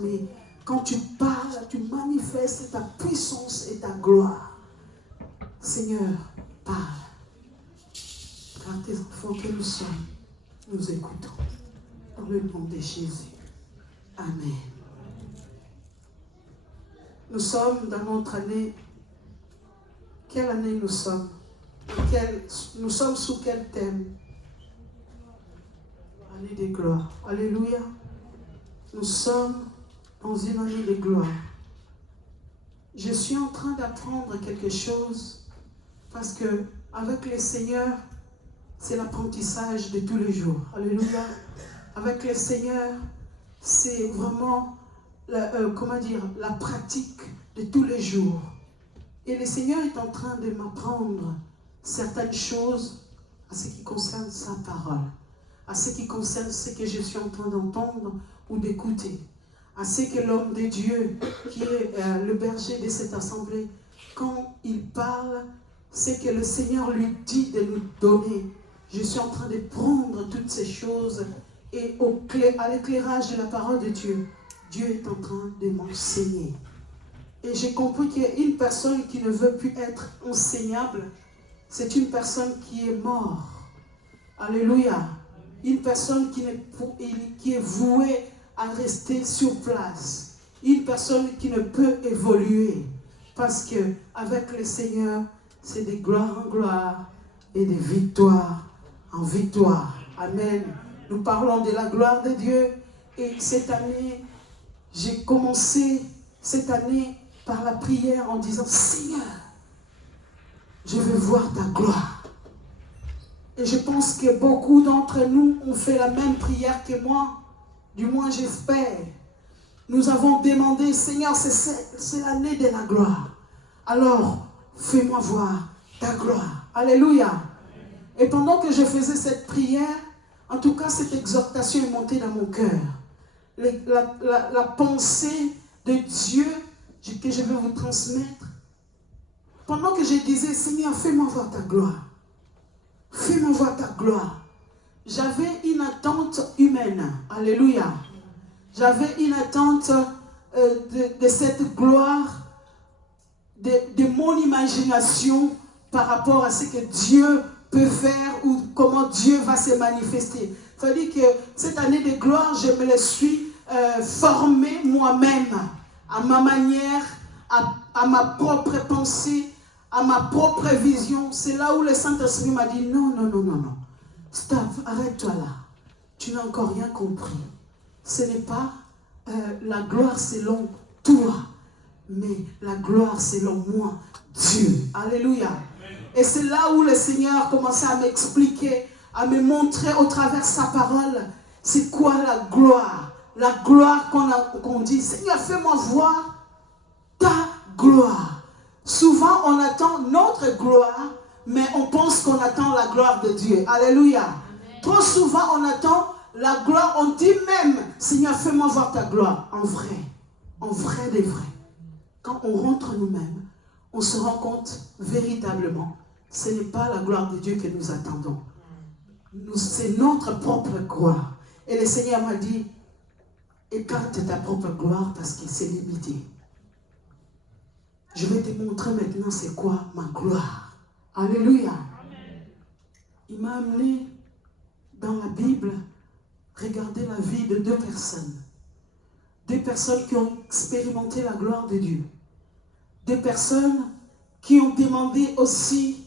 Mais quand tu parles, tu manifestes ta puissance et ta gloire. Seigneur, parle. Car tes enfants que nous sommes, nous écoutons. Dans le nom de Jésus. Amen. Nous sommes dans notre année. Quelle année nous sommes? Nous sommes sous quel thème? Année de gloire. Alléluia. Nous sommes dans une année de gloire. Je suis en train d'apprendre quelque chose parce que avec le Seigneur, c'est l'apprentissage de tous les jours. Alléluia. Avec le Seigneur, c'est vraiment la pratique de tous les jours. Et le Seigneur est en train de m'apprendre certaines choses à ce qui concerne sa parole, à ce qui concerne ce que je suis en train d'entendre ou d'écouter, à ce que l'homme de Dieu, qui est le berger de cette assemblée, quand il parle, c'est que le Seigneur lui dit de nous donner. Je suis en train de prendre toutes ces choses et à l'éclairage de la parole de Dieu, Dieu est en train de m'enseigner. Et j'ai compris qu'il y a une personne qui ne veut plus être enseignable, c'est une personne qui est morte. Alléluia. Une personne qui est vouée à rester sur place. Une personne qui ne peut évoluer. Parce qu'avec le Seigneur, c'est de gloire en gloire et de victoire en victoire. Amen. Nous parlons de la gloire de Dieu. Et cette année, j'ai commencé cette année par la prière en disant, Seigneur, je veux voir ta gloire. Et je pense que beaucoup d'entre nous ont fait la même prière que moi. Du moins, j'espère. Nous avons demandé, Seigneur, c'est l'année de la gloire. Alors, fais-moi voir ta gloire. Alléluia. Et pendant que je faisais cette prière, en tout cas, cette exhortation est montée dans mon cœur. La pensée de Dieu que je vais vous transmettre. Pendant que je disais, Seigneur, fais-moi voir ta gloire. Fais-moi voir ta gloire. J'avais une attente humaine. Alléluia. J'avais une attente de cette gloire, de mon imagination par rapport à ce que Dieu peut faire ou comment Dieu va se manifester. Il faut dire que cette année de gloire, je me la suis formée moi-même, à ma manière, à ma propre pensée, à ma propre vision. C'est là où le Saint-Esprit m'a dit, non, non, non, non, non. Stop, arrête-toi là. Tu n'as encore rien compris. Ce n'est pas la gloire selon toi, mais la gloire selon moi, Dieu. Alléluia. Et c'est là où le Seigneur commençait à m'expliquer, à me montrer au travers de sa parole, c'est quoi la gloire. La gloire qu'on dit, Seigneur, fais-moi voir ta gloire. Souvent, on attend notre gloire, mais on pense qu'on attend la gloire de Dieu. Alléluia. Amen. Trop souvent, on attend la gloire, on dit même, Seigneur, fais-moi voir ta gloire. En vrai des vrais. Quand on rentre nous-mêmes, on se rend compte véritablement, ce n'est pas la gloire de Dieu que nous attendons. C'est notre propre gloire. Et le Seigneur m'a dit, écarte ta propre gloire parce que c'est limité. Je vais te montrer maintenant c'est quoi ma gloire. Alléluia. Amen. Il m'a amené dans la Bible, regarder la vie de deux personnes. Deux personnes qui ont expérimenté la gloire de Dieu. Deux personnes qui ont demandé aussi,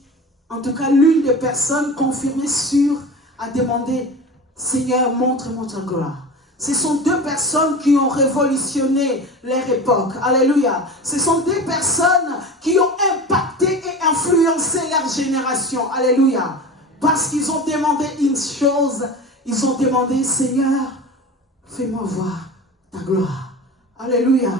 en tout cas l'une des personnes confirmée sûre, a demandé, Seigneur, montre-moi ta gloire. Ce sont deux personnes qui ont révolutionné leur époque. Alléluia. Ce sont deux personnes qui ont impacté et influencé leur génération. Alléluia. Parce qu'ils ont demandé une chose. Ils ont demandé, Seigneur, fais-moi voir ta gloire. Alléluia.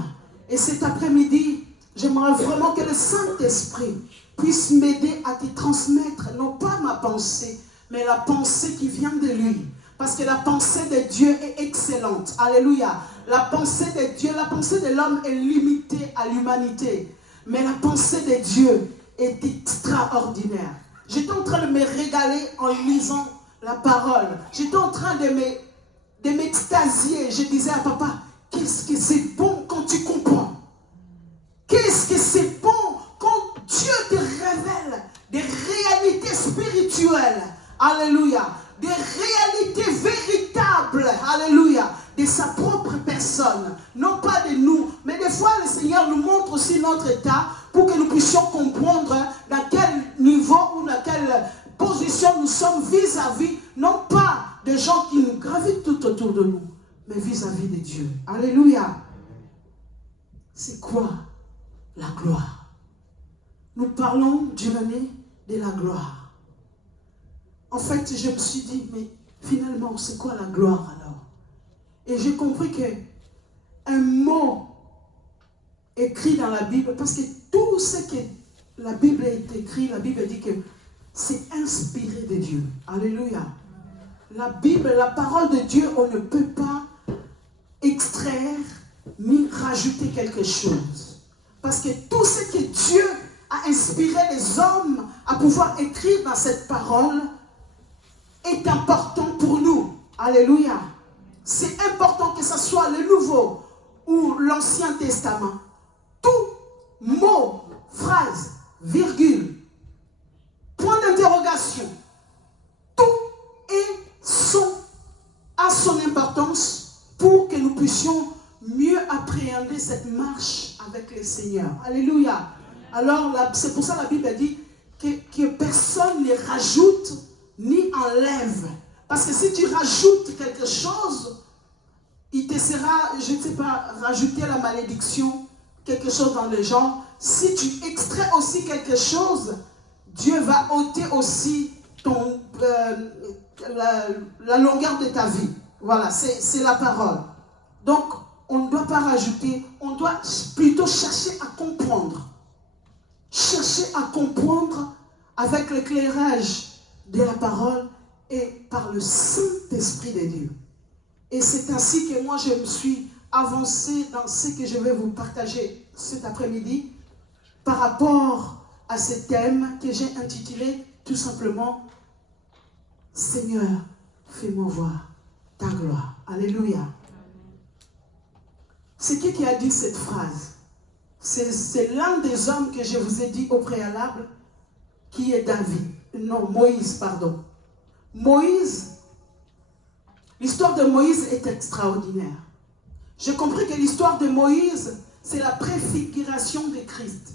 Et cet après-midi, j'aimerais vraiment que le Saint-Esprit puisse m'aider à te transmettre, non pas ma pensée, mais la pensée qui vient de lui. Parce que la pensée de Dieu est excellente. Alléluia. La pensée de Dieu, la pensée de l'homme est limitée à l'humanité. Mais la pensée de Dieu est extraordinaire. J'étais en train de me régaler en lisant la parole. J'étais en train de m'extasier. Je disais à papa, qu'est-ce que c'est bon quand tu comprends? Qu'est-ce que c'est bon quand Dieu te révèle des réalités spirituelles? Alléluia. Des réalités véritables. Alléluia. De sa propre personne. Non pas de nous. Mais des fois, le Seigneur nous montre aussi notre état pour que nous puissions comprendre dans quel niveau ou dans quelle position nous sommes vis-à-vis, non pas des gens qui nous gravitent tout autour de nous, mais vis-à-vis de Dieu. Alléluia. C'est quoi la gloire? Nous parlons d'une année de la gloire. En fait, je me suis dit, mais finalement, c'est quoi la gloire alors? Et j'ai compris qu'un mot écrit dans la Bible, parce que tout ce que la Bible est écrit, la Bible dit que c'est inspiré de Dieu. Alléluia. La Bible, la parole de Dieu, on ne peut pas extraire ni rajouter quelque chose. Parce que tout ce que Dieu a inspiré les hommes à pouvoir écrire dans cette parole est important pour nous. Alléluia. C'est important que ce soit le Nouveau ou l'Ancien Testament. Tout mot, phrase, virgule, point d'interrogation, tout a son importance pour que nous puissions mieux appréhender cette marche avec le Seigneur. Alléluia. Alors, c'est pour ça que la Bible dit que personne ne rajoute ni enlève. Parce que si tu rajoutes quelque chose, il te sera, je ne sais pas, rajouter la malédiction, quelque chose dans le genre. Si tu extrais aussi quelque chose, Dieu va ôter aussi la longueur de ta vie. Voilà, c'est la parole. Donc, on ne doit pas rajouter, on doit plutôt chercher à comprendre. Chercher à comprendre avec l'éclairage de la parole et par le Saint-Esprit de Dieu. Et c'est ainsi que moi, je me suis avancé dans ce que je vais vous partager cet après-midi par rapport à ce thème que j'ai intitulé tout simplement « Seigneur, fais-moi voir ta gloire ». Alléluia. C'est qui a dit cette phrase? C'est l'un des hommes que je vous ai dit au préalable, qui est Moïse, pardon. Moïse, l'histoire de Moïse est extraordinaire. J'ai compris que l'histoire de Moïse, c'est la préfiguration de Christ.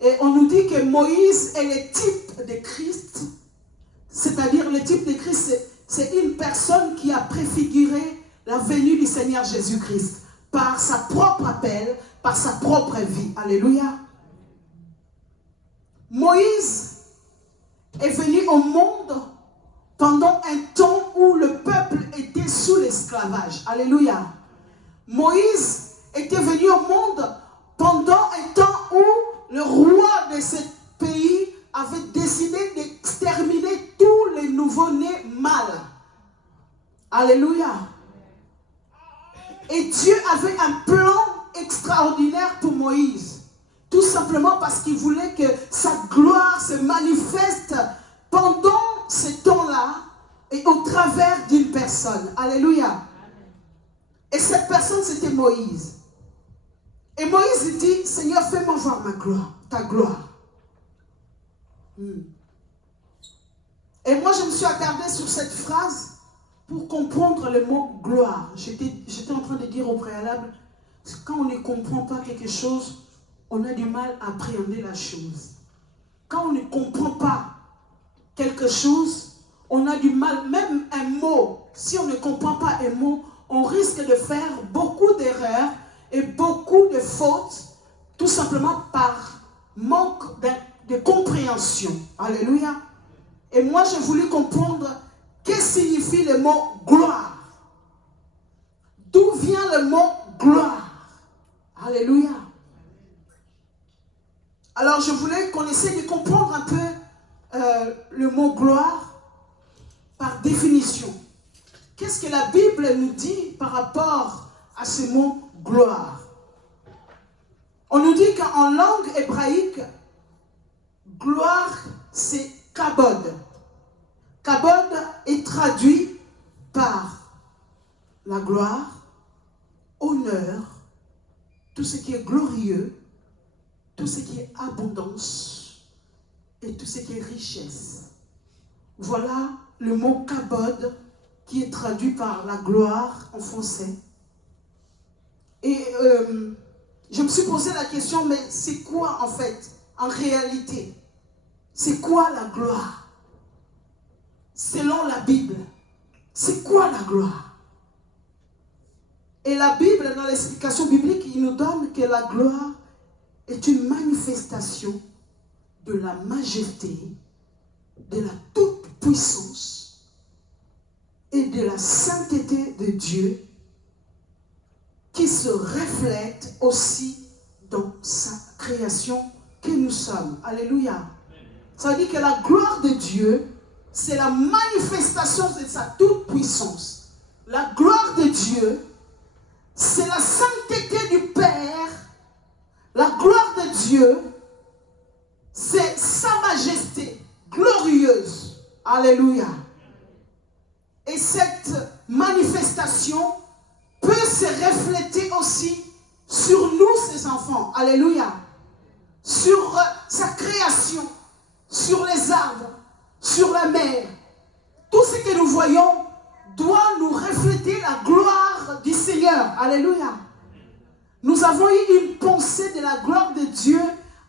Et on nous dit que Moïse est le type de Christ, c'est-à-dire le type de Christ, c'est une personne qui a préfiguré la venue du Seigneur Jésus-Christ par sa propre appel, par sa propre vie. Alléluia. Moïse est venu au monde pendant un temps où le peuple était sous l'esclavage. Alléluia. Moïse était venu au monde pendant un temps où le roi de ce pays avait décidé d'exterminer tous les nouveau-nés mâles. Alléluia. Et Dieu avait un plan extraordinaire pour Moïse. Tout simplement parce qu'il voulait que sa gloire se manifeste pendant ce temps-là et au travers d'une personne. Alléluia. Et cette personne, c'était Moïse. Et Moïse dit, Seigneur, fais-moi voir ma gloire, ta gloire. Et moi, je me suis attardée sur cette phrase pour comprendre le mot gloire. J'étais en train de dire au préalable, quand on ne comprend pas quelque chose, on a du mal à appréhender la chose. Quand on ne comprend pas quelque chose, on a du mal, même un mot, si on ne comprend pas un mot, on risque de faire beaucoup d'erreurs et beaucoup de fautes, tout simplement par manque de compréhension. Alléluia. Et moi, j'ai voulu comprendre qu'est-ce que signifie le mot gloire. D'où vient le mot gloire? Alléluia. Alors, je voulais qu'on essaie de comprendre un peu le mot gloire par définition. Qu'est-ce que la Bible nous dit par rapport à ce mot gloire? On nous dit qu'en langue hébraïque, gloire, c'est kabod. Kabod est traduit par la gloire, honneur. honneur, tout ce qui est glorieux, tout ce qui est abondance et tout ce qui est richesse. Voilà le mot kabod qui est traduit par la gloire en français. Et je me suis posé la question, mais c'est quoi en fait, en réalité? C'est quoi la gloire? Selon la Bible, c'est quoi la gloire? Et la Bible, dans l'explication biblique, il nous donne que la gloire est une manifestation de la majesté, de la toute-puissance et de la sainteté de Dieu qui se reflète aussi dans sa création que nous sommes. Alléluia. Ça veut dire que la gloire de Dieu, c'est la manifestation de sa toute-puissance. La gloire de Dieu, c'est la sainteté du Père. La gloire de Dieu, c'est sa majesté glorieuse. Alléluia. Et cette manifestation peut se refléter aussi sur nous, ses enfants. Alléluia. Sur sa création, sur les arbres, sur la mer. Tout ce que nous voyons doit nous refléter la gloire du Seigneur. Alléluia. Nous avons eu une pensée de la gloire de Dieu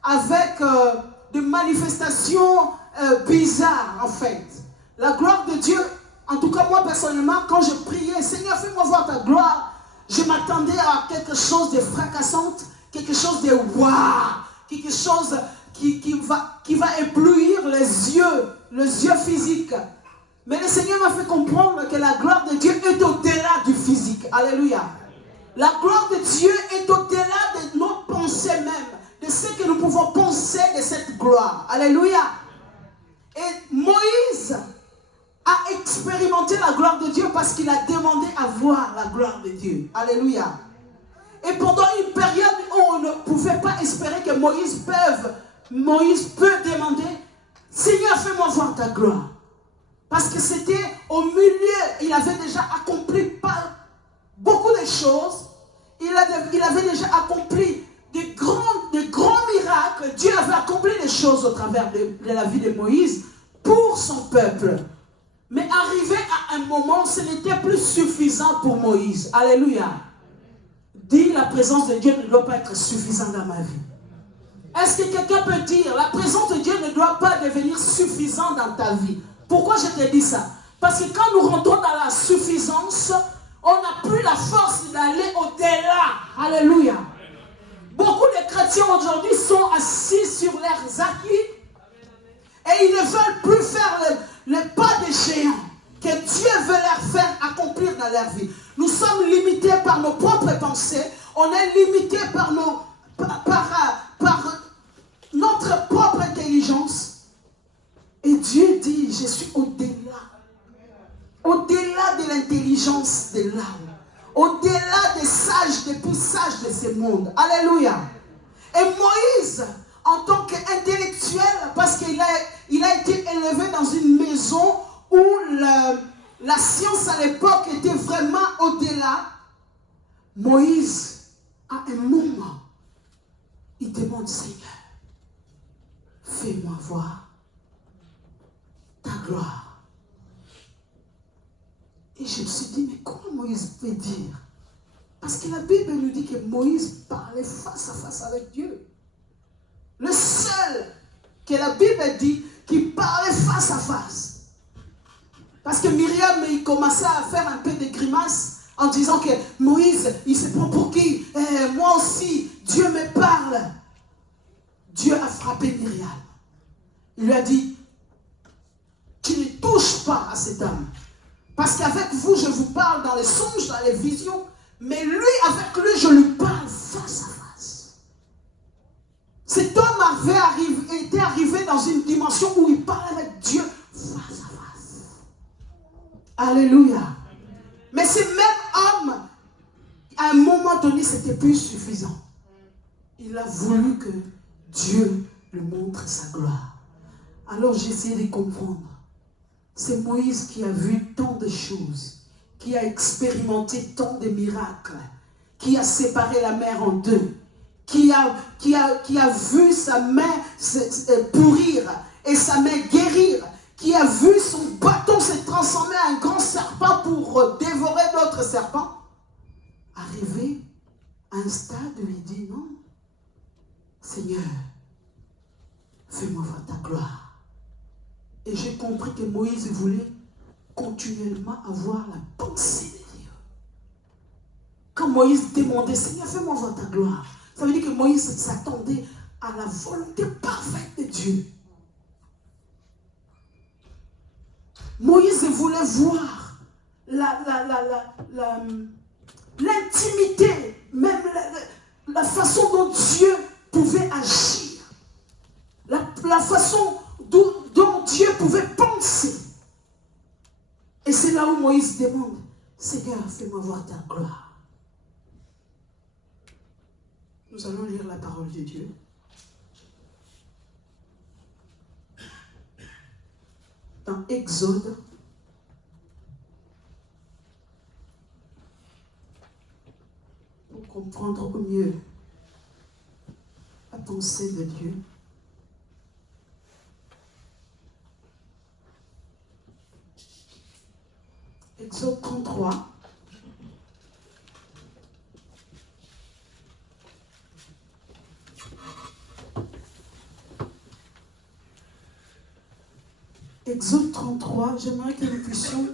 avec des manifestations bizarres en fait. La gloire de Dieu, en tout cas moi personnellement, quand je priais, Seigneur, fais-moi voir ta gloire, je m'attendais à quelque chose de fracassant, quelque chose de waouh, quelque chose qui va éblouir les yeux physiques. Mais le Seigneur m'a fait comprendre que la gloire de Dieu est au-delà du physique. Alléluia. La gloire de Dieu est au-delà de nos pensées même, de ce que nous pouvons penser de cette gloire. Alléluia. Et Moïse a expérimenté la gloire de Dieu parce qu'il a demandé à voir la gloire de Dieu. Alléluia. Et pendant une période où on ne pouvait pas espérer que Moïse peut demander, Seigneur, fais-moi voir ta gloire. Parce que c'était au milieu, il avait déjà accompli beaucoup de choses. Il avait déjà accompli des grands miracles. Dieu avait accompli des choses au travers de la vie de Moïse pour son peuple. Mais arrivé à un moment, ce n'était plus suffisant pour Moïse. Alléluia. Dis, la présence de Dieu ne doit pas être suffisante dans ma vie. Est-ce que quelqu'un peut dire, la présence de Dieu ne doit pas devenir suffisante dans ta vie? Pourquoi je te dis ça? Parce que quand nous rentrons dans la suffisance, on n'a plus la force d'aller au-delà. Alléluia. Beaucoup de chrétiens aujourd'hui sont assis sur leurs acquis et ils ne veulent plus faire le pas des géants que Dieu veut leur faire accomplir dans leur vie. Nous sommes limités par nos propres pensées. On est limité par notre propre intelligence. Et Dieu dit, je suis au-delà. Au-delà de l'intelligence de l'âme. Au-delà des sages, des plus sages de ce monde. Alléluia. Et Moïse, en tant qu'intellectuel, parce qu'il a été élevé dans une maison où la science à l'époque était vraiment au-delà, Moïse, à un moment, il demande, Seigneur, fais-moi voir ta gloire. Et je me suis dit, mais comment Moïse peut dire? Parce que la Bible nous dit que Moïse parlait face à face avec Dieu. Le seul que la Bible dit qui parlait face à face. Parce que Myriam, il commençait à faire un peu de grimaces en disant que Moïse, il se prend pour qui? Moi aussi, Dieu me parle. Dieu a frappé Myriam. Il lui a dit, tu ne touches pas à cet homme. Parce qu'avec vous, je vous parle dans les songes, dans les visions. Mais lui, avec lui, je lui parle face à face. Cet homme était arrivé dans une dimension où il parlait avec Dieu face à face. Alléluia. Mais ce même homme, à un moment donné, c'était plus suffisant. Il a voulu que Dieu lui montre sa gloire. Alors j'ai essayé de comprendre. C'est Moïse qui a vu tant de choses, qui a expérimenté tant de miracles, qui a séparé la mer en deux, qui a vu sa main pourrir et sa main guérir, qui a vu son bâton se transformer en un grand serpent pour dévorer d'autres serpents, arrivé à un stade où il dit non, Seigneur, fais-moi voir ta gloire. Et j'ai compris que Moïse voulait continuellement avoir la pensée de Dieu. Quand Moïse demandait, Seigneur, fais-moi voir ta gloire, ça veut dire que Moïse s'attendait à la volonté parfaite de Dieu. Moïse voulait voir l'intimité, même la façon dont Dieu pouvait agir, la façon dont Dieu pouvait penser. Et c'est là où Moïse demande, Seigneur, fais-moi voir ta gloire. Nous allons lire la parole de Dieu. Dans Exode, pour comprendre au mieux la pensée de Dieu. Exode 33. Exode 33, j'aimerais que nous puissions,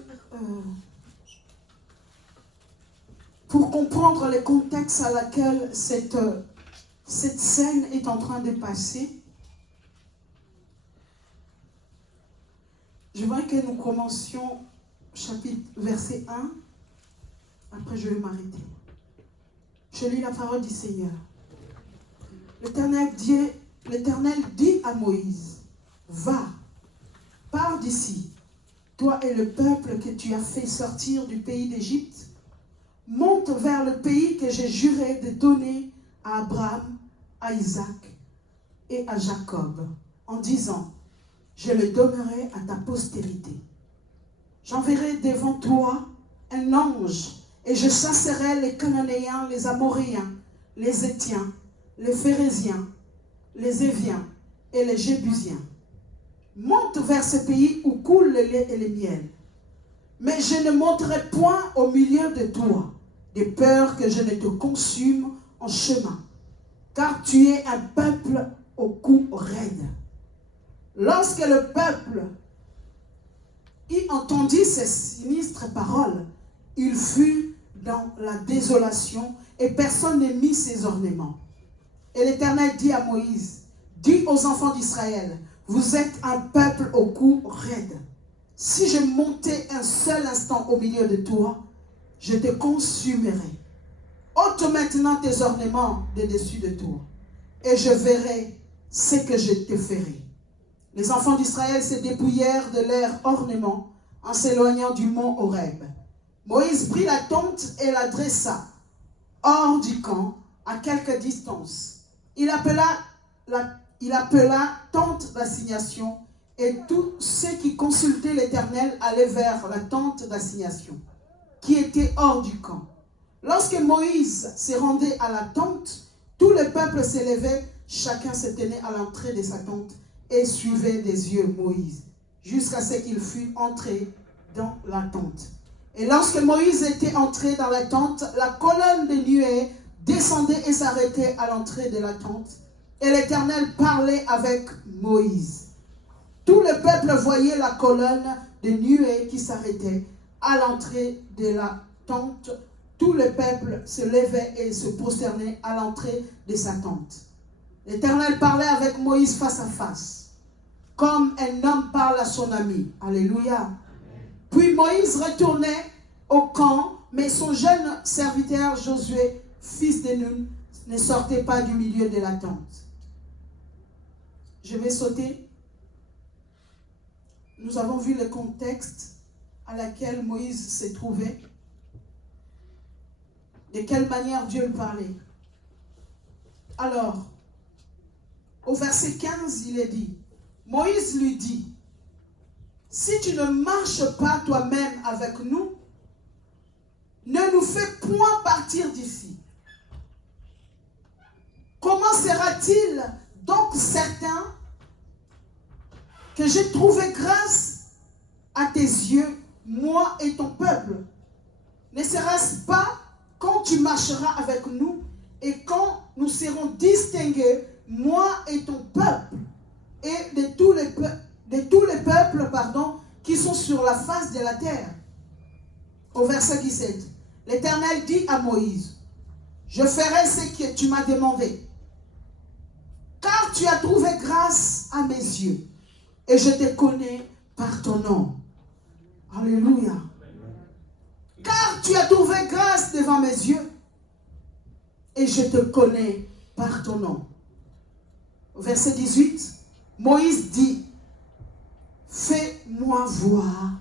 pour comprendre le contexte à laquelle cette scène est en train de passer, j'aimerais que nous commencions chapitre verset 1, après je vais m'arrêter. Je lis la parole du Seigneur. L'Éternel dit à Moïse, va, pars d'ici, toi et le peuple que tu as fait sortir du pays d'Égypte, monte vers le pays que j'ai juré de donner à Abraham, à Isaac et à Jacob, en disant, je le donnerai à ta postérité. J'enverrai devant toi un ange, et je chasserai les Cananéens, les Amoréens, les Héthiens, les Phérésiens, les Éviens et les Jébusiens. Monte vers ce pays où coule le lait et le miel. Mais je ne monterai point au milieu de toi, de peur que je ne te consume en chemin, car tu es un peuple au cou raide. Lorsque le peuple y entendit ces sinistres paroles, il fut dans la désolation et personne ne mit ses ornements. Et l'Éternel dit à Moïse, dis aux enfants d'Israël, vous êtes un peuple au cou raide. Si je montais un seul instant au milieu de toi, je te consumerai. Ôte maintenant tes ornements de dessus de toi, et je verrai ce que je te ferai. Les enfants d'Israël se dépouillèrent de leurs ornements en s'éloignant du mont Horeb. Moïse prit la tente et la dressa hors du camp à quelque distance. Il appela tente d'assignation, et tous ceux qui consultaient l'Éternel allaient vers la tente d'assignation, qui était hors du camp. Lorsque Moïse se rendait à la tente, tout le peuple s'élevait, chacun se tenait à l'entrée de sa tente et suivait des yeux Moïse, jusqu'à ce qu'il fût entré dans la tente. Et lorsque Moïse était entré dans la tente, la colonne de nuée descendait et s'arrêtait à l'entrée de la tente. Et l'Éternel parlait avec Moïse. Tout le peuple voyait la colonne de nuée qui s'arrêtait à l'entrée de la tente. Tout le peuple se levait et se prosternait à l'entrée de sa tente. L'Éternel parlait avec Moïse face à face, comme un homme parle à son ami. Alléluia. Puis Moïse retournait au camp, mais son jeune serviteur Josué, fils de Nun, ne sortait pas du milieu de la tente. Je vais sauter. Nous avons vu le contexte à laquelle Moïse se trouvait. De quelle manière Dieu parlait. Alors, au verset 15, il est dit, Moïse lui dit, si tu ne marches pas toi-même avec nous, ne nous fais point partir d'ici. Comment sera-t-il donc certain que j'ai trouvé grâce à tes yeux, moi et ton peuple? Ne sera-ce pas quand tu marcheras avec nous et quand nous serons distingués, moi et ton peuple, et de tous les peuples, qui sont sur la face de la terre? Au verset 17, l'Éternel dit à Moïse, je ferai ce que tu m'as demandé, car tu as trouvé grâce à mes yeux, et je te connais par ton nom. Alléluia. Car tu as trouvé grâce devant mes yeux, et je te connais par ton nom. Verset 18, Moïse dit, fais-moi voir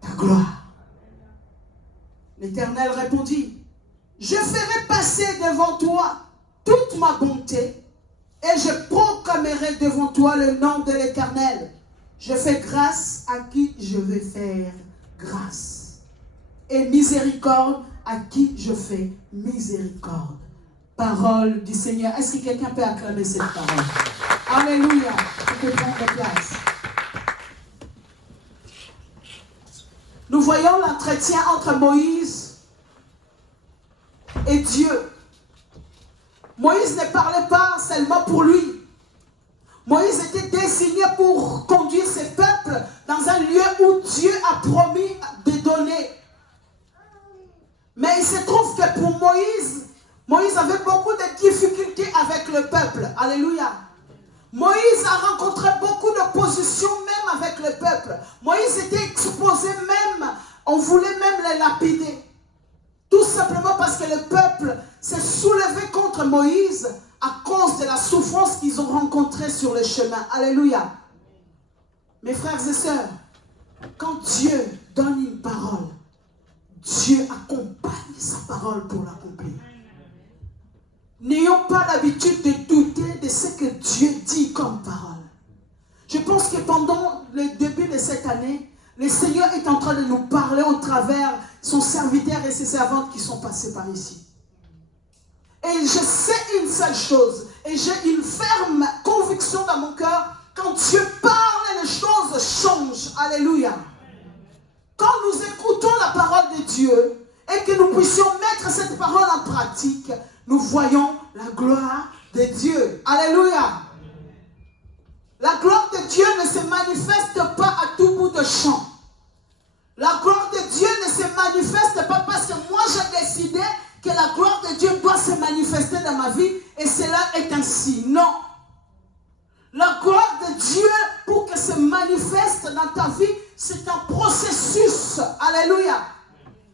ta gloire. L'Éternel répondit, je ferai passer devant toi toute ma bonté, et je proclamerai devant toi le nom de l'Éternel. Je fais grâce à qui je vais faire grâce, et miséricorde à qui je fais miséricorde. Parole du Seigneur. Est-ce que quelqu'un peut acclamer cette parole? Alléluia. Tu peux prendre place. Nous voyons l'entretien entre Moïse et Dieu. Moïse ne parlait pas seulement pour lui. Moïse était désigné pour conduire ses peuples dans un lieu où Dieu a promis de donner. Mais il se trouve que pour Moïse avait beaucoup de difficultés avec le peuple. Alléluia. Moïse a rencontré beaucoup d'opposition même avec le peuple. Moïse était exposé même, on voulait même les lapider. Tout simplement parce que le peuple s'est soulevé contre Moïse à cause de la souffrance qu'ils ont rencontrée sur le chemin. Alléluia. Mes frères et sœurs, quand Dieu donne une parole, Dieu accompagne sa parole pour l'accomplir. N'ayons pas l'habitude de douter de ce que Dieu dit comme parole. Je pense que pendant le début de cette année, le Seigneur est en train de nous parler au travers son serviteur et ses servantes qui sont passés par ici. Et je sais une seule chose, et j'ai une ferme conviction dans mon cœur, quand Dieu parle, les choses changent. Alléluia. Quand nous écoutons la parole de Dieu et que nous puissions mettre cette parole en pratique, nous voyons la gloire de Dieu. Alléluia. La gloire de Dieu ne se manifeste pas à tout bout de champ. La gloire de Dieu ne se manifeste pas parce que moi j'ai décidé que la gloire de Dieu doit se manifester dans ma vie et cela est ainsi. Non. La gloire de Dieu, pour que se manifeste dans ta vie, c'est un processus. Alléluia.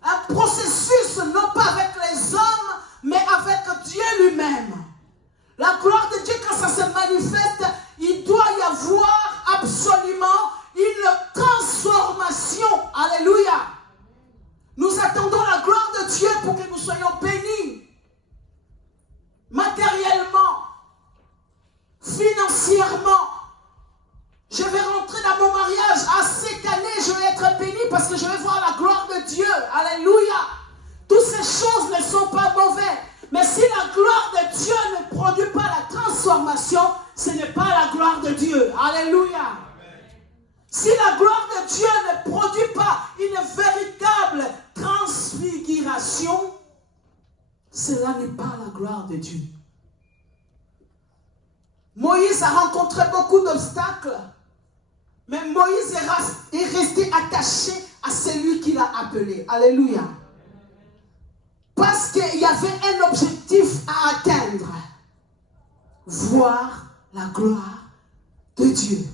Un processus non pas avec les hommes, mais avec Dieu lui-même. La gloire de Dieu, quand ça se manifeste, il doit y avoir absolument une transformation. Alléluia. Nous attendons la gloire de Dieu pour que nous soyons bénis. Matériellement, financièrement. Je vais rentrer dans mon mariage. Cette année, je vais être béni parce que je vais voir la gloire de Dieu. Alléluia. Toutes ces choses ne sont pas mauvaises. Mais si la gloire de Dieu ne produit pas la transformation, ce n'est pas la gloire de Dieu. Alléluia. Si la gloire de Dieu ne produit pas une véritable transfiguration, cela n'est pas la gloire de Dieu. Moïse a rencontré beaucoup d'obstacles, mais Moïse est resté attaché à celui qui l'a appelé. Alléluia. Parce qu'il y avait un objectif à atteindre. Voir la gloire de Dieu.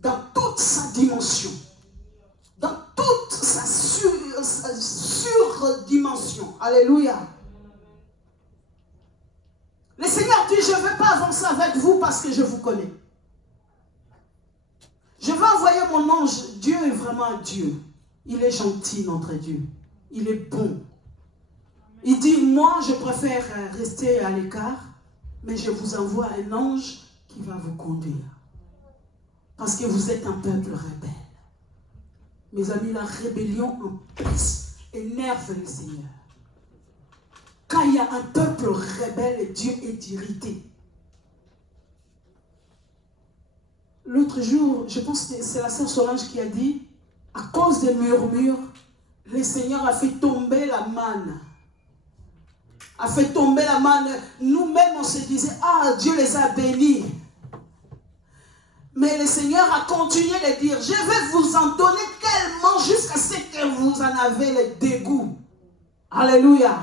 Dans toute sa dimension. Dans toute sa surdimension. Alléluia. Le Seigneur dit, je ne vais pas avancer avec vous parce que je vous connais. Je vais envoyer mon ange. Dieu est vraiment un Dieu. Il est gentil, notre Dieu. Il est bon. Il dit, moi, je préfère rester à l'écart, mais je vous envoie un ange qui va vous conduire. Parce que vous êtes un peuple rebelle. Mes amis, la rébellion en plus énerve le Seigneur. Quand il y a un peuple rebelle, Dieu est irrité. L'autre jour, je pense que c'est la sœur Solange qui a dit, à cause des murmures, le Seigneur a fait tomber la manne. A fait tomber la manne. Nous-mêmes, on se disait, ah, Dieu les a bénis. Mais le Seigneur a continué de dire, je vais vous en donner tellement jusqu'à ce que vous en avez le dégoût. Alléluia.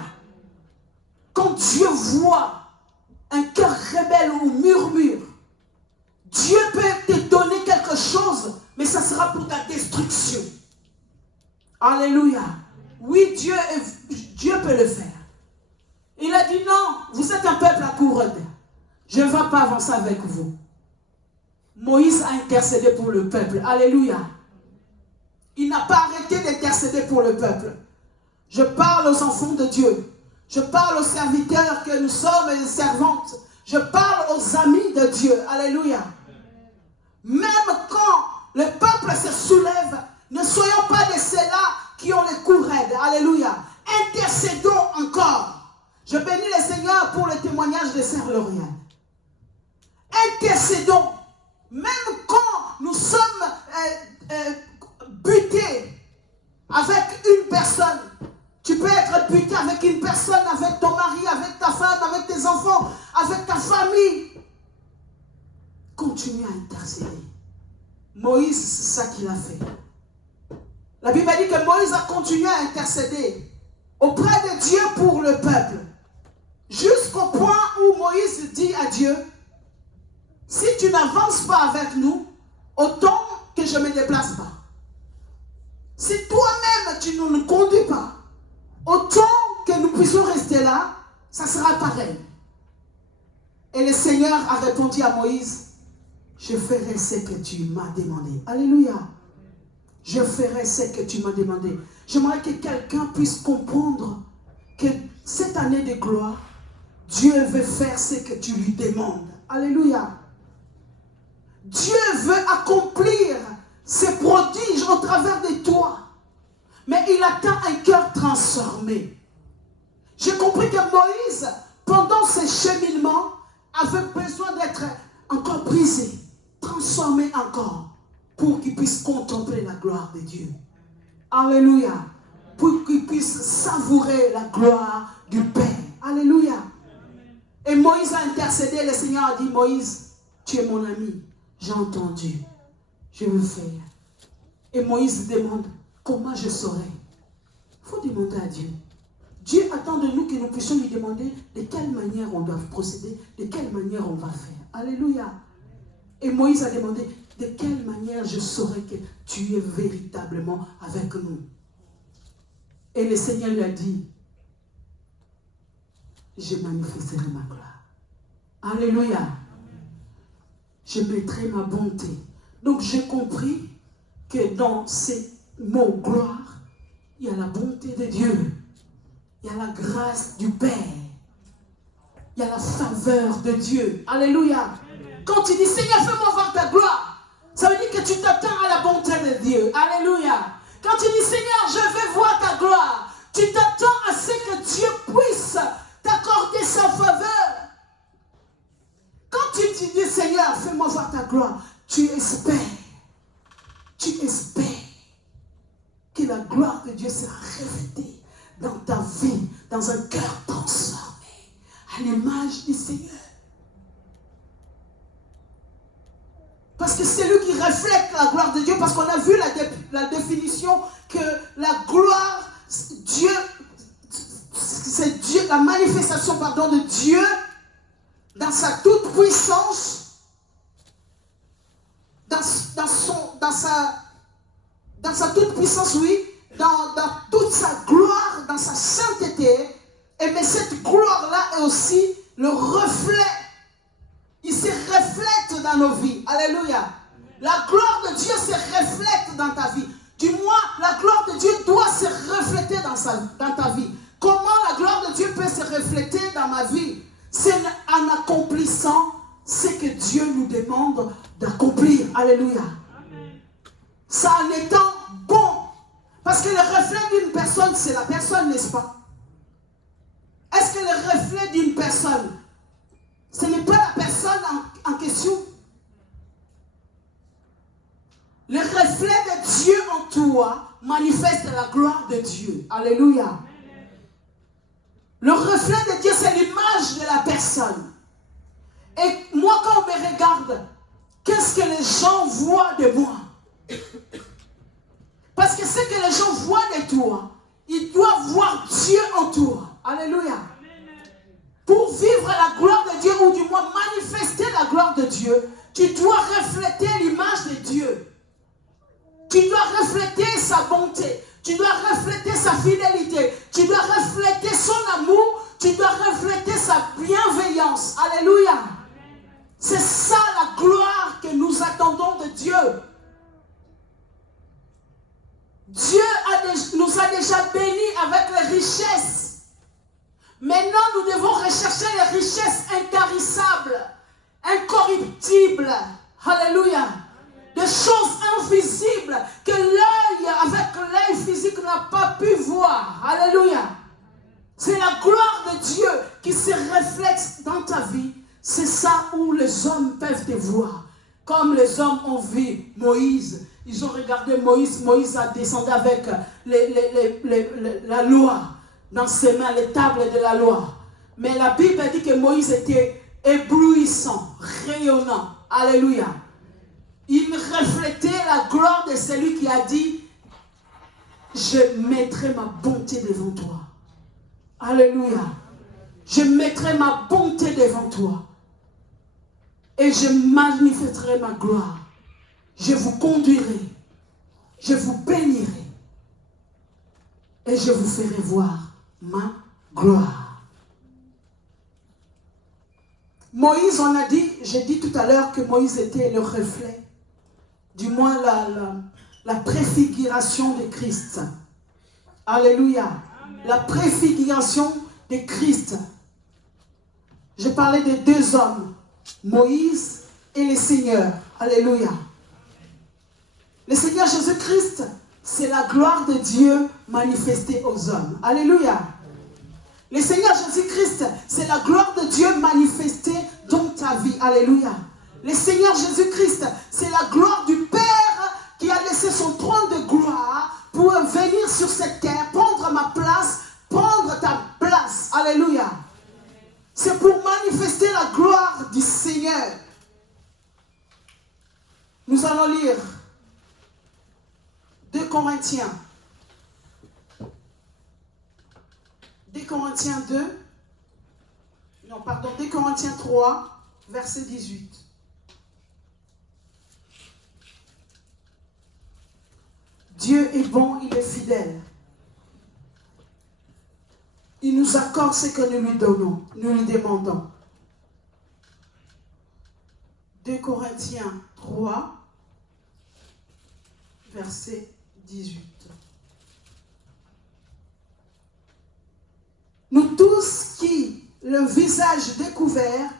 Quand Dieu voit un cœur rebelle ou murmure, Dieu peut te donner quelque chose, mais ça sera pour ta destruction. Alléluia. Oui, Dieu peut le faire. Il a dit non, vous êtes un peuple à couronne. Je ne vais pas avancer avec vous. Moïse a intercédé pour le peuple. Alléluia. Il n'a pas arrêté d'intercéder pour le peuple. Je parle aux enfants de Dieu. Je parle aux serviteurs que nous sommes et les servantes. Je parle aux amis de Dieu. Alléluia. Même quand le peuple se soulève, ne soyons pas de ceux-là qui ont les coups raides. Alléluia. Intercédons encore. Je bénis le Seigneur pour le témoignage de Sœur Lauriane. Intercédons. Même quand nous sommes butés avec une personne. Tu peux être buté avec une personne, avec ton mari, avec ta femme, avec tes enfants, avec ta famille. Continue à intercéder. Moïse, c'est ça qu'il a fait. La Bible dit que Moïse a continué à intercéder auprès de Dieu pour le peuple. Jusqu'au point où Moïse dit à Dieu, si tu n'avances pas avec nous, autant que je ne me déplace pas. Si toi-même tu ne nous conduis pas, autant que nous puissions rester là, ça sera pareil. Et le Seigneur a répondu à Moïse, je ferai ce que tu m'as demandé. Alléluia. Je ferai ce que tu m'as demandé. J'aimerais que quelqu'un puisse comprendre que cette année de gloire, Dieu veut faire ce que tu lui demandes. Alléluia. Dieu veut accomplir ses prodiges au travers de toi. Mais il attend un cœur transformé. J'ai compris que Moïse, pendant ce cheminement, avait besoin d'être encore brisé, transformé encore, pour qu'il puisse contempler la gloire de Dieu. Alléluia. Pour qu'il puisse savourer la gloire du Père. Alléluia. Et Moïse a intercédé. Le Seigneur a dit, Moïse, tu es mon ami. J'ai entendu. Je veux faire. Et Moïse demande, comment je saurai? Il faut demander à Dieu. Dieu attend de nous que nous puissions lui demander de quelle manière on doit procéder, de quelle manière on va faire. Alléluia. Et Moïse a demandé, de quelle manière je saurai que tu es véritablement avec nous. Et le Seigneur lui a dit, je manifesterai ma gloire. Alléluia. Je mettrai ma bonté. Donc j'ai compris que dans ces mots gloire, il y a la bonté de Dieu. Il y a la grâce du Père. Il y a la faveur de Dieu. Alléluia. Quand tu dis Seigneur, fais-moi voir ta gloire, ça veut dire que tu t'attends à la bonté de Dieu. Alléluia. Quand tu dis Seigneur, je veux voir ta gloire, tu t'attends à ce que Dieu puisse t'accorder sa faveur. Quand tu dis Seigneur, fais-moi voir ta gloire, tu espères que la gloire de Dieu sera reflétée dans ta vie, dans un cœur transformé, à l'image du Seigneur. Parce que c'est lui qui reflète la gloire de Dieu, parce qu'on a vu la définition que la gloire, Dieu, c'est Dieu, la manifestation, de Dieu dans sa toute puissance, dans sa toute puissance, oui, dans toute sa gloire, dans sa sainteté. Et mais cette gloire-là est aussi le reflet. Il se reflète dans nos vies. Alléluia. La gloire de Dieu se reflète dans ta vie. Du moins, la gloire de Dieu doit se refléter dans ta vie. Comment la gloire de Dieu peut se refléter dans ma vie? C'est en accomplissant ce que Dieu nous demande d'accomplir. Alléluia. Ça en étant bon. Parce que le reflet d'une personne, c'est la personne, n'est-ce pas? Est-ce que le reflet d'une personne, question. Le reflet de Dieu en toi manifeste la gloire de Dieu. Alléluia. Le reflet de Dieu, c'est l'image de la personne. Et moi, quand on me regarde, qu'est-ce que les gens voient de moi? Parce que ce que les gens voient de toi, ils doivent voir Dieu en toi. Alléluia. Pour vivre la gloire de Dieu, ou du moins manifester la gloire de Dieu, tu dois refléter l'image de Dieu. Tu dois refléter sa bonté. Tu dois refléter sa fidélité. Tu dois refléter son amour. Tu dois refléter sa bienveillance. Alléluia. C'est ça la gloire que nous attendons de Dieu. Dieu nous a déjà bénis avec les richesses. Maintenant, nous devons rechercher les richesses intarissables, incorruptibles. Alléluia. Des choses invisibles que l'œil, avec l'œil physique, n'a pas pu voir. Alléluia. C'est la gloire de Dieu qui se reflète dans ta vie. C'est ça où les hommes peuvent te voir. Comme les hommes ont vu Moïse. Ils ont regardé Moïse. Moïse a descendu avec la loi dans ses mains, les tables de la loi. Mais la Bible dit que Moïse était éblouissant, rayonnant. Alléluia. Il reflétait la gloire de celui qui a dit « Je mettrai ma bonté devant toi. » Alléluia. Je mettrai ma bonté devant toi. Et je manifesterai ma gloire. Je vous conduirai. Je vous bénirai. Et je vous ferai voir ma gloire. Moïse, on a dit, j'ai dit tout à l'heure que Moïse était le reflet, du moins la préfiguration de Christ. Alléluia. La préfiguration de Christ. Je parlais de deux hommes, Moïse et le Seigneur. Alléluia. Le Seigneur Jésus-Christ, c'est la gloire de Dieu manifestée aux hommes. Alléluia. Le Seigneur Jésus-Christ, c'est la gloire de Dieu manifestée dans ta vie. Alléluia. Le Seigneur Jésus-Christ, c'est la gloire du Père qui a laissé son trône de gloire pour venir sur cette terre, prendre ma place, prendre ta place. Alléluia. C'est pour manifester la gloire du Seigneur. Nous allons lire 2 Corinthiens. 2 Corinthiens 2 Corinthiens 3, verset 18. Dieu est bon, il est fidèle. Il nous accorde ce que nous lui donnons, nous lui demandons. 2 Corinthiens 3, verset 18. Nous tous qui, le visage découvert,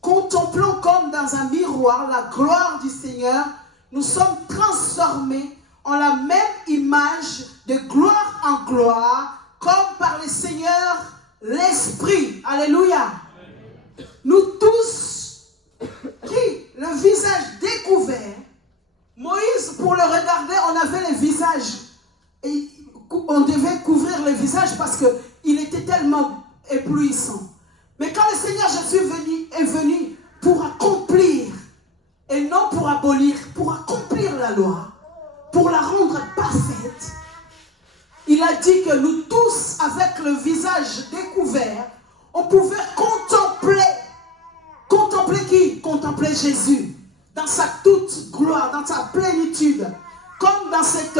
contemplons comme dans un miroir la gloire du Seigneur, nous sommes transformés en la même image de gloire en gloire, comme par le Seigneur l'Esprit. Alléluia. Nous tous qui, le visage découvert, Moïse, pour le regarder, on avait le visage. Et on devait couvrir le visage parce qu'il était tellement éblouissant. Mais quand le Seigneur Jésus est venu pour accomplir, et non pour abolir, pour accomplir la loi, pour la rendre parfaite, il a dit que nous tous, avec le visage découvert, on pouvait contempler. Contempler qui? Contempler Jésus. Dans sa toute gloire, dans sa plénitude. Comme dans cette...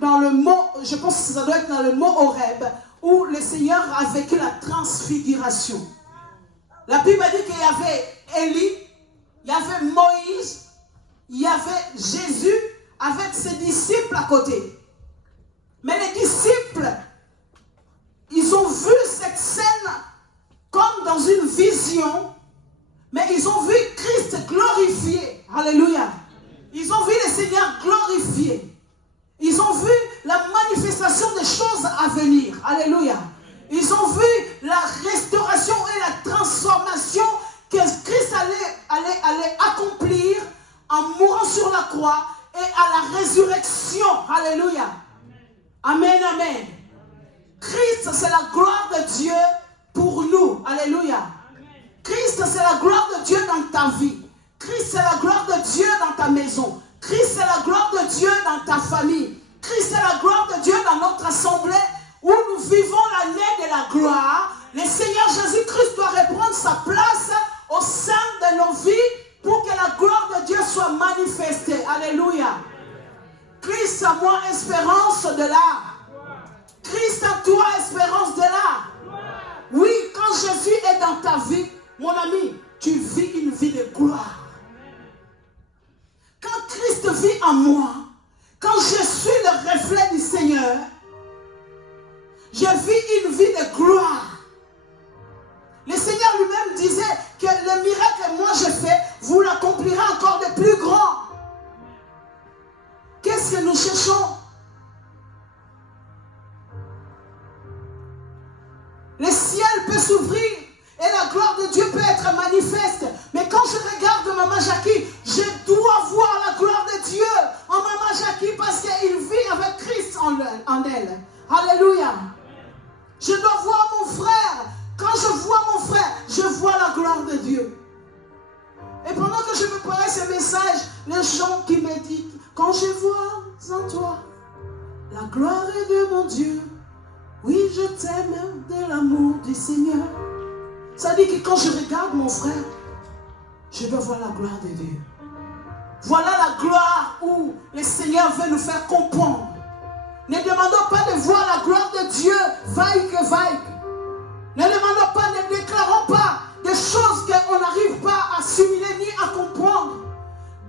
Dans le mot, je pense que ça doit être dans le mot Horeb, où le Seigneur a vécu la transfiguration. La Bible dit qu'il y avait Élie, il y avait Moïse, il y avait Jésus avec ses disciples à côté. Mais les disciples, ils ont vu cette scène comme dans une vision, mais ils ont vu Christ glorifié. Alléluia. Ils ont vu le Seigneur glorifié. Ils ont vu la manifestation des choses à venir. Alléluia. Ils ont vu la restauration et la transformation que Christ allait résurrection. Alléluia. Amen, amen. Christ, c'est la gloire de Dieu pour nous. Alléluia. Christ, c'est la gloire de Dieu dans ta vie. Christ, c'est la gloire de Dieu dans ta maison. Christ, c'est la gloire de Dieu dans ta famille. Christ, c'est la gloire de Dieu dans notre assemblée où nous vivons l'année de la gloire. Le Seigneur Jésus-Christ doit reprendre sa place au sein de nos vies pour que la gloire de Dieu soit manifestée. Alléluia. Christ à moi, espérance de là. Christ à toi, espérance de là. Oui, quand Jésus est dans ta vie, mon ami, tu vis une vie de gloire. Quand Christ vit en moi, quand je suis le reflet du Seigneur, je vis une vie de gloire. Le Seigneur lui-même disait que le miracle que moi je fais, vous l'accomplirez encore de plus grand. Qu'est-ce que nous cherchons? Le ciel peut s'ouvrir et la gloire de Dieu peut être manifeste. Mais quand je regarde Maman Jackie, je dois voir la gloire de Dieu en Maman Jackie parce qu'il vit avec Christ en elle. Alléluia. Je dois voir mon frère. Quand je vois mon frère, je vois la gloire de Dieu. Et pendant que je préparais ce message, les gens qui me disent, quand je vois en toi la gloire de mon Dieu, oui, je t'aime de l'amour du Seigneur. Ça dit que quand je regarde mon frère, je dois voir la gloire de Dieu. Voilà la gloire où le Seigneur veut nous faire comprendre. Ne demandons pas de voir la gloire de Dieu, vaille que vaille. Ne demandons pas, ne déclarons pas des choses qu'on n'arrive pas à assimiler ni à comprendre.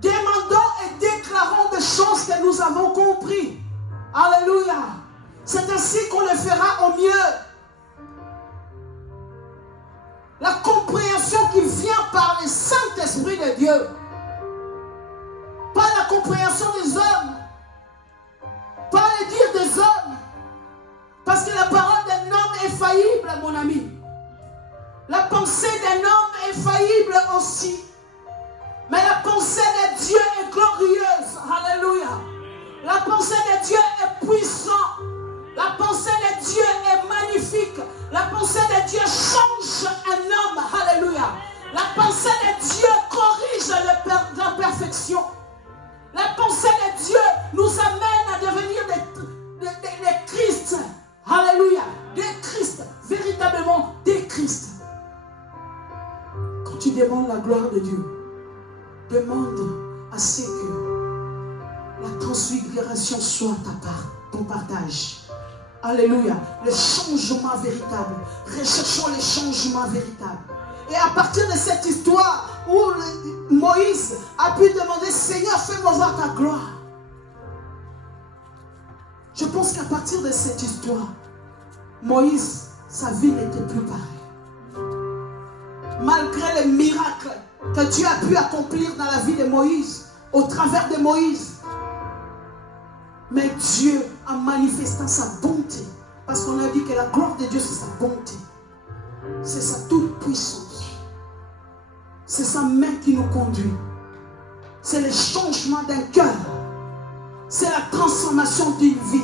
Demandons et déclarons des choses que nous avons compris. Alléluia. C'est ainsi qu'on le fera au mieux. La compréhension qui vient par le Saint-Esprit de Dieu. Pas la compréhension des hommes. Pas le dire des hommes. Parce que la parole d'un homme est faillible, mon ami. La pensée d'un homme est faillible aussi. Mais la pensée de Dieu est glorieuse. Alléluia. La pensée de Dieu est puissante. La pensée de Dieu est magnifique. La pensée de Dieu change un homme. Alléluia. La pensée de Dieu corrige l'imperfection. La pensée de Dieu nous amène à devenir des Christ. Alléluia. Des Christ. Véritablement des Christ. Quand tu demandes la gloire de Dieu, demande à ce que la transfiguration soit ton partage. Alléluia. Le changement véritable. Recherchons le changement véritable. Et à partir de cette histoire où Moïse a pu demander, Seigneur, fais-moi voir ta gloire. Je pense qu'à partir de cette histoire, Moïse, sa vie n'était plus pareille. Malgré les miracles que Dieu a pu accomplir dans la vie de Moïse, au travers de Moïse, mais Dieu a manifesté sa bonté. Parce qu'on a dit que la gloire de Dieu, c'est sa bonté. C'est sa toute puissance. C'est sa main qui nous conduit. C'est le changement d'un cœur. C'est la transformation d'une vie.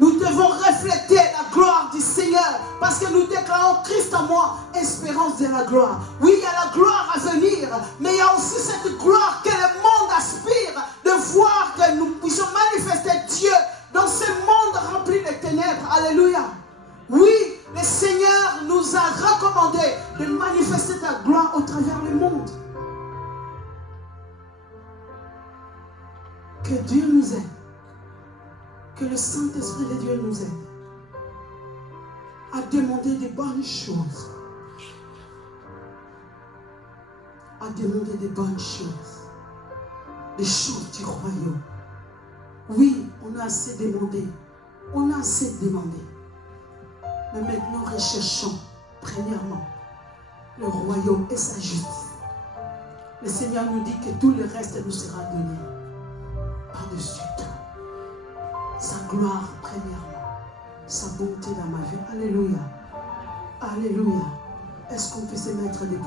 Nous devons refléter la gloire du Seigneur parce que nous déclarons Christ en moi, espérance de la gloire. Oui, il y a la gloire à venir, mais il y a aussi cette gloire que le monde aspire de voir que nous puissions manifester Dieu dans ce monde rempli de ténèbres. Alléluia. Oui, le Seigneur nous a recommandé de manifester ta gloire au travers du monde. Que Dieu nous aide. Que le Saint-Esprit de Dieu nous aide à demander des bonnes choses. À demander des bonnes choses. Des choses du royaume. Oui, on a assez demandé. On a assez demandé. Mais maintenant, recherchons, premièrement, le royaume et sa justice. Le Seigneur nous dit que tout le reste nous sera donné par-dessus tout. Sa gloire, premièrement. Sa bonté dans ma vie. Alléluia. Alléluia. Est-ce qu'on peut se mettre debout?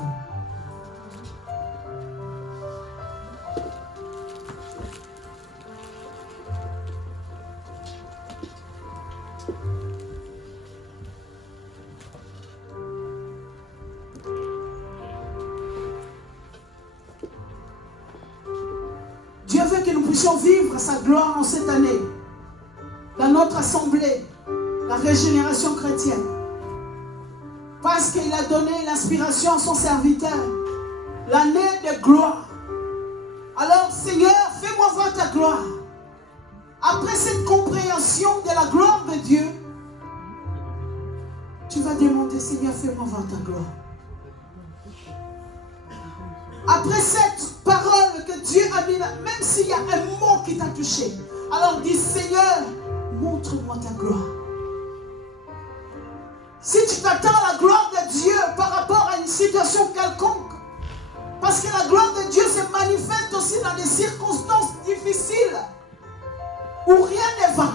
puissions vivre sa gloire en cette année, dans notre assemblée, la régénération chrétienne. Parce qu'il a donné l'inspiration à son serviteur, l'année de gloire. Alors, Seigneur, fais-moi voir ta gloire. Après cette compréhension de la gloire de Dieu, tu vas demander, Seigneur, fais-moi voir ta gloire. Après cette parole que Dieu a mis là, même s'il y a un mot qui t'a touché, alors dis, Seigneur, montre-moi ta gloire. Si tu t'attends à la gloire de Dieu par rapport à une situation quelconque, parce que la gloire de Dieu se manifeste aussi dans des circonstances difficiles, où rien ne va,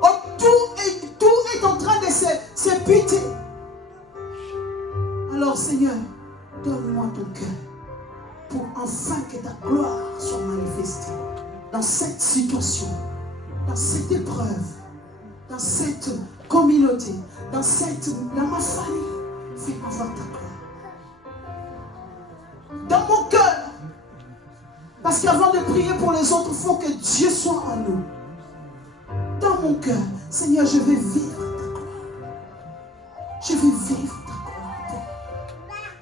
où tout est en train de se piter. Alors Seigneur, donne-moi ton cœur pour enfin que ta gloire soit manifestée dans cette situation, dans cette épreuve, dans cette communauté, dans ma famille. Fais-moi voir ta gloire. Dans mon cœur. Parce qu'avant de prier pour les autres, il faut que Dieu soit en nous. Dans mon cœur, Seigneur, je vais vivre ta gloire. Je vais vivre ta gloire.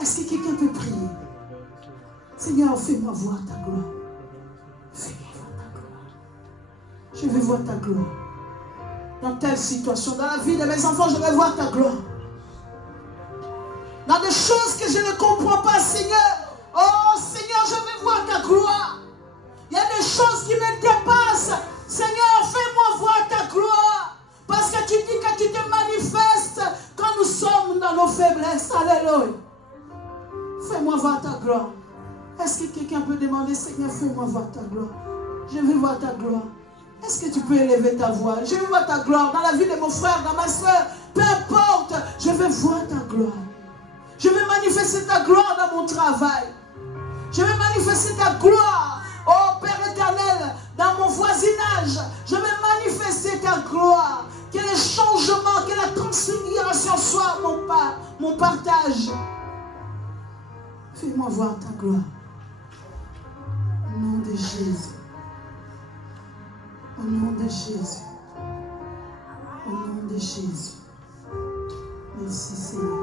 Est-ce que quelqu'un peut prier? Seigneur, fais-moi voir ta gloire. Fais-moi voir ta gloire. Je vais voir ta gloire. Dans telle situation, dans la vie de mes enfants, je vais voir ta gloire. Dans des choses que je ne comprends pas, Seigneur. Oh Seigneur, je vais voir ta gloire. Il y a des choses qui me dépassent. Seigneur, fais-moi voir ta gloire. Parce que tu dis que tu te manifestes quand nous sommes dans nos faiblesses. Alléluia. Fais-moi voir ta gloire. Est-ce que quelqu'un peut demander, Seigneur, fais-moi voir ta gloire? Je veux voir ta gloire. Est-ce que tu peux élever ta voix? Je veux voir ta gloire dans la vie de mon frère, dans ma soeur. Peu importe, je veux voir ta gloire. Je veux manifester ta gloire dans mon travail. Je veux manifester ta gloire, oh Père éternel, dans mon voisinage. Je veux manifester ta gloire. Que le changement, que la transfiguration soit mon partage. Fais-moi voir ta gloire. Au nom de Jésus. Au nom de Jésus. Au nom de Jésus. Merci Seigneur.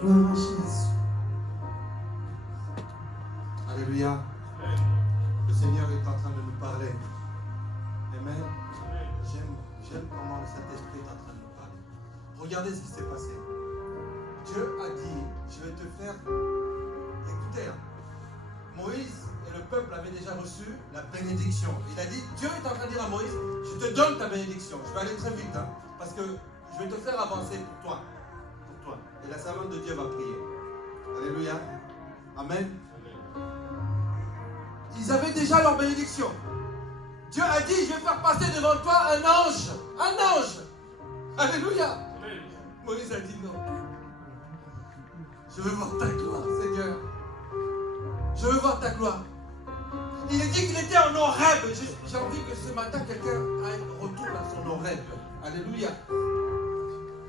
Gloire à Jésus. Alléluia. Le Seigneur est en train de nous parler. Amen. J'aime comment le Saint-Esprit est en train de nous parler. Regardez ce qui s'est passé. Dieu a dit, je vais te faire... Écoutez, Moïse et le peuple avaient déjà reçu la bénédiction. Il a dit, Dieu est en train de dire à Moïse, je te donne ta bénédiction. Je vais aller très vite, parce que je vais te faire avancer pour toi. Pour toi. Et la servante de Dieu va prier. Alléluia. Amen. Ils avaient déjà leur bénédiction. Dieu a dit, je vais faire passer devant toi un ange. Un ange. Alléluia. Moïse a dit non. Je veux voir ta gloire, Seigneur. Je veux voir ta gloire. Il a dit qu'il était en Horeb. J'ai envie que ce matin, quelqu'un retourne à son Horeb. Alléluia.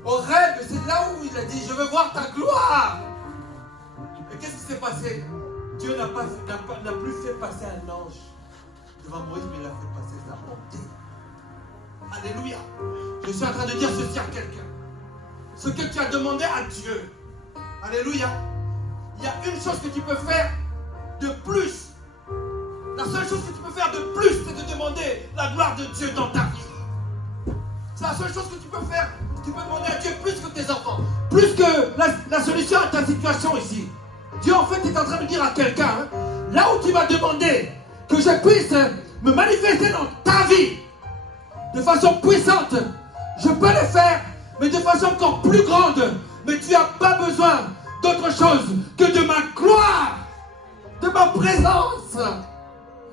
Horeb, c'est là où il a dit, je veux voir ta gloire. Et qu'est-ce qui s'est passé? Dieu n'a plus fait passer un ange devant Moïse, mais il a fait passer sa bonté. Alléluia. Je suis en train de dire ceci à quelqu'un. Ce que tu as demandé à Dieu. Alléluia. Il y a une chose que tu peux faire de plus. La seule chose que tu peux faire de plus, c'est de demander la gloire de Dieu dans ta vie. C'est la seule chose que tu peux faire. Tu peux demander à Dieu plus que tes enfants. Plus que la solution à ta situation ici. Dieu en fait est en train de dire à quelqu'un, là où tu m'as demandé que je puisse me manifester dans ta vie de façon puissante, je peux le faire, mais de façon encore plus grande. Mais tu n'as pas besoin d'autre chose que de ma gloire, de ma présence.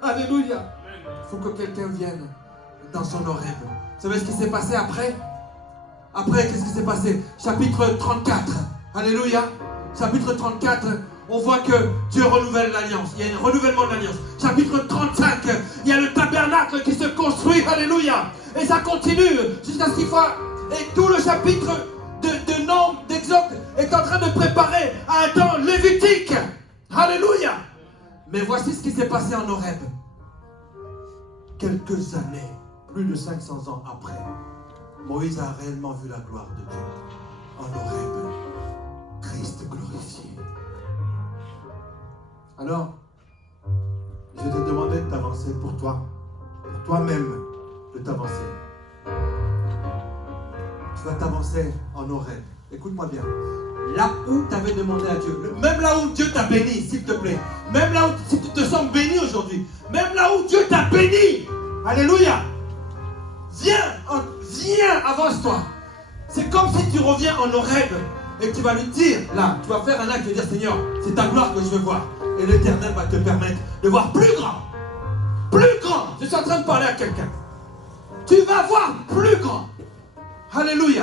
Alléluia. Il faut que quelqu'un vienne dans son Horeb. Vous savez ce qui s'est passé après? Après, qu'est-ce qui s'est passé? Chapitre 34. Alléluia. Chapitre 34, on voit que Dieu renouvelle l'alliance. Il y a un renouvellement de l'alliance. Chapitre 35, il y a le tabernacle qui se construit. Alléluia. Et ça continue jusqu'à ce qu'il soit... Et tout le chapitre de Nombre, d'Exode, est en train de préparer à un temps lévitique. Alléluia. Mais voici ce qui s'est passé en Horeb. Quelques années, plus de 500 ans après, Moïse a réellement vu la gloire de Dieu. En Horeb, Christ glorifié. Alors, je vais te demander de t'avancer pour toi, pour toi-même, de t'avancer. Tu vas t'avancer en Horeb. Écoute-moi bien. Là où tu avais demandé à Dieu, même là où Dieu t'a béni, s'il te plaît, même là où si tu te sens béni aujourd'hui, même là où Dieu t'a béni, alléluia, viens, avance-toi. C'est comme si tu reviens en Horeb et tu vas lui dire, là, tu vas faire un acte de dire, Seigneur, c'est ta gloire que je veux voir. Et l'Éternel va te permettre de voir plus grand. Plus grand. Je suis en train de parler à quelqu'un. Tu vas voir plus grand. Alléluia.